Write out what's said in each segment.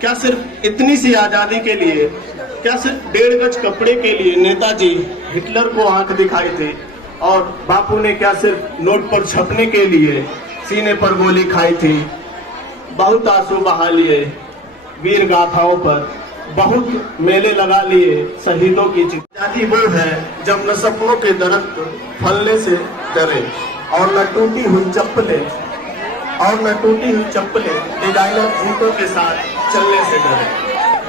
क्या सिर्फ इतनी सी आजादी के लिए, क्या सिर्फ 1.5 गज कपड़े के लिए नेताजी हिटलर को आंख दिखाए थे? और बापू ने क्या सिर्फ नोट पर छपने के लिए सीने पर गोली खाई थी? बहुत आंसू बहा लिए वीर गाथाओं पर, बहुत मेले लगा लिए शहीदों की आजादी वो है जब न सपनों के दरख्त फलने से डरे और न टूटी हुई चप्पलें डिजाइनर जूतों के साथ चलने से डरे।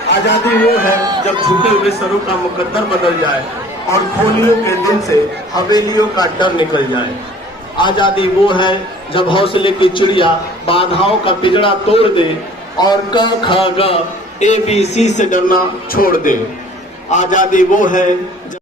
आजादी वो है जब झुके हुए सरों का मुकद्दर बदल जाए और खोलियों के दिन से हवेलियों का डर निकल जाए। आजादी वो है जब हौसले की चिड़िया बाधाओं का पिंजरा तोड़ दे और क ख ग ABC से डरना छोड़ दे। आजादी वो है जब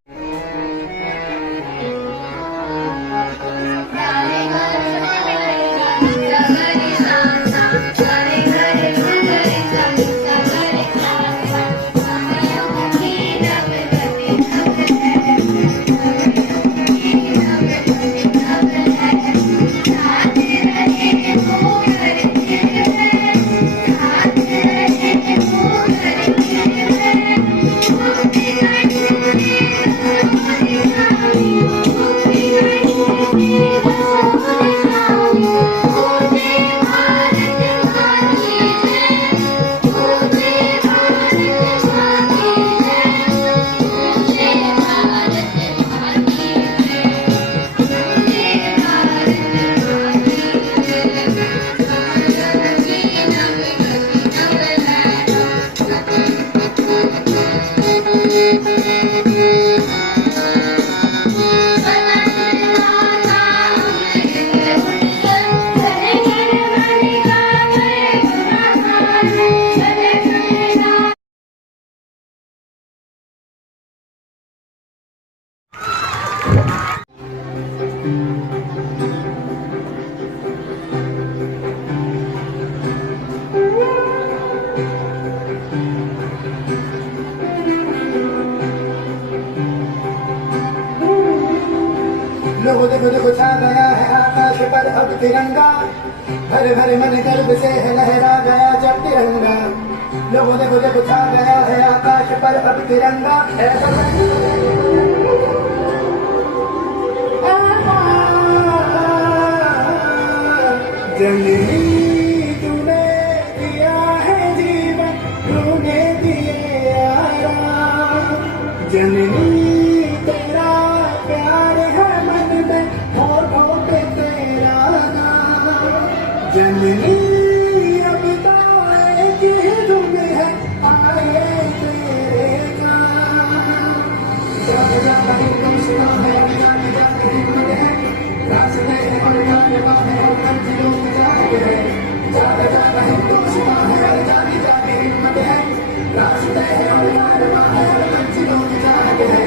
लोगों देखो देखो छा गया है आकाश पर अब तिरंगा, भरे भरे मन गर्व से है लहरा गया जब तिरंगा। लोगों देखो देखो छा गया है आकाश पर अब तिरंगा, ऐसा जननी तूने दिया है जीवन, तूने दिए आराम। जननी तेरा प्यार है मन में, होठों पे तेरा नाम। जननी अब तो एक ही तुम है, आए तेरे काम। जाने जाना ही तुम सुना है, जाने जाने हिम्मत है, रास्ते हैं और कारवा है और मंजिलों की चाहत है। जाने जाना ही तुम सुना है, जाने जाने हिम्मत है, रास्ते हैं और कारवा है और मंजिलों की चाहत है।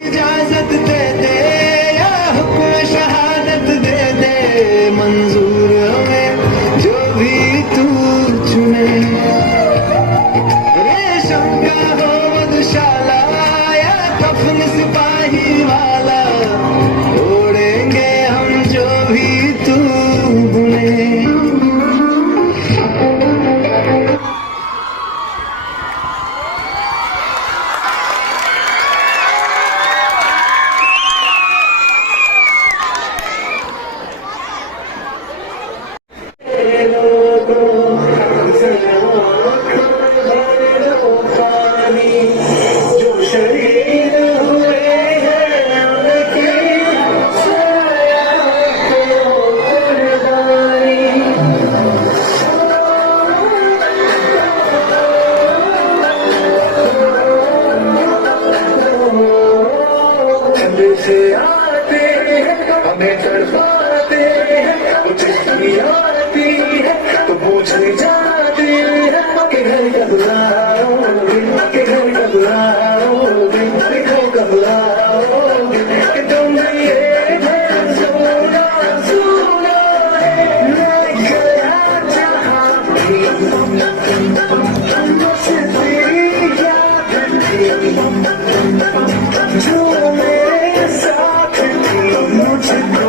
इजाजत दे दे या हुक्म शहादत दे दे, मंजूर हमें जो भी तू चुने। रेशम का हो मधुशाला या कफन सिपाही वाला, ओढ़ेंगे हम जो भी तू बुने। से आते हैं हमें तड़पाते हैं, कुछ आती है तो पूछने जाते हैं कि घर कब आओगे, कि घर कब आओगे, कब आओगे, कि तुम ये सोना सोना मैं गया जहाँ भी, मुझसे तेरी याद थी, जो मेरे साथ थी मुझको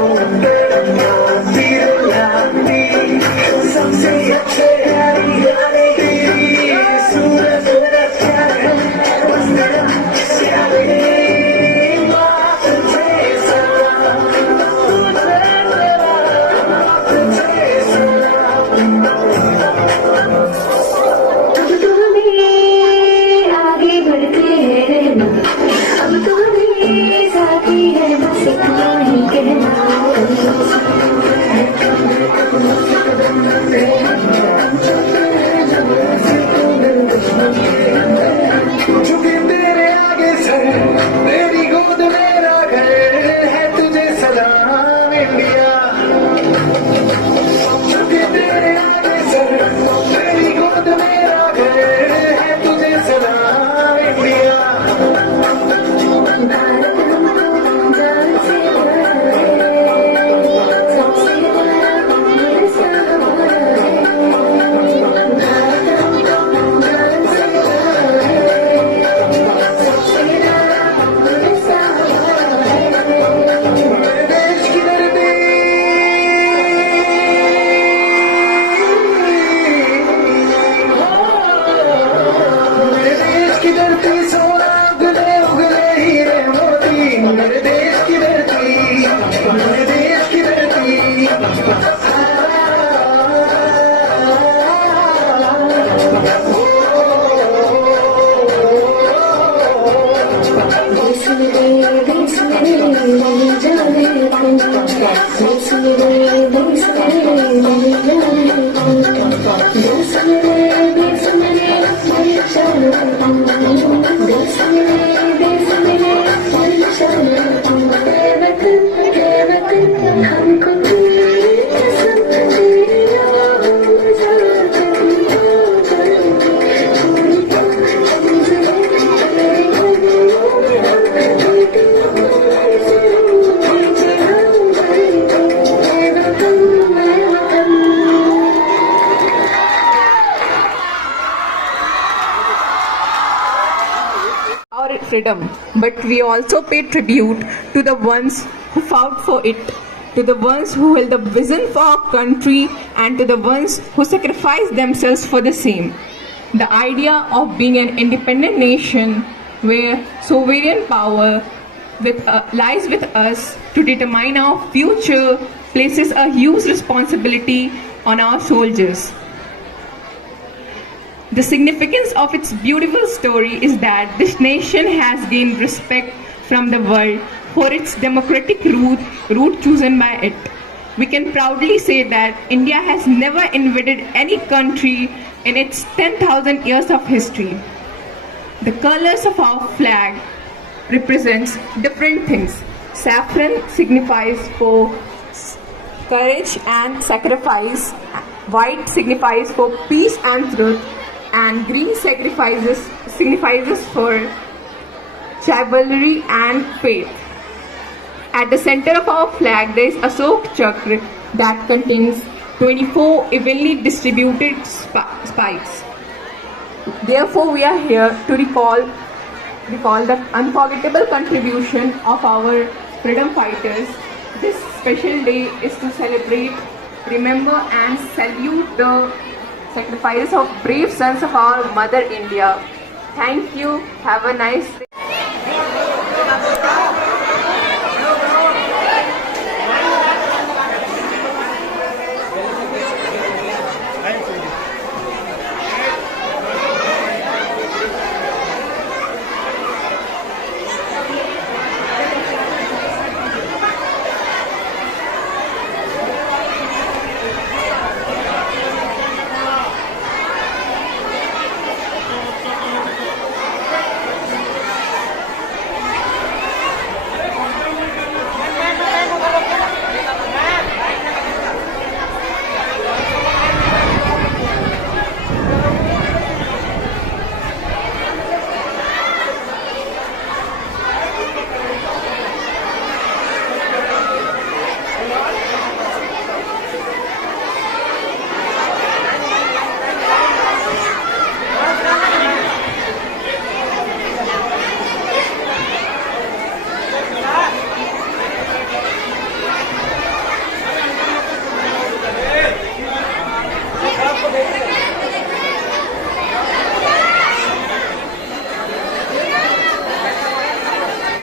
freedom, but we also pay tribute to the ones who fought for it, to the ones who held the vision for our country, and to the ones who sacrificed themselves for the same. The idea of being an independent nation where sovereign power lies with us to determine our future places a huge responsibility on our soldiers. The significance of its beautiful story is that this nation has gained respect from the world for its democratic route chosen by it. We can proudly say that India has never invaded any country in its 10,000 years of history. The colors of our flag represents different things. Saffron signifies for courage and sacrifice, white signifies for peace and truth, and green signifies for chivalry and faith. At the center of our flag there is a Ashok Chakra that contains 24 evenly distributed spikes. Therefore, we are here to recall the unforgettable contribution of our freedom fighters. This special day is to celebrate, remember and salute the sacrifices of brave sons of our Mother India. Thank you. Have a nice day.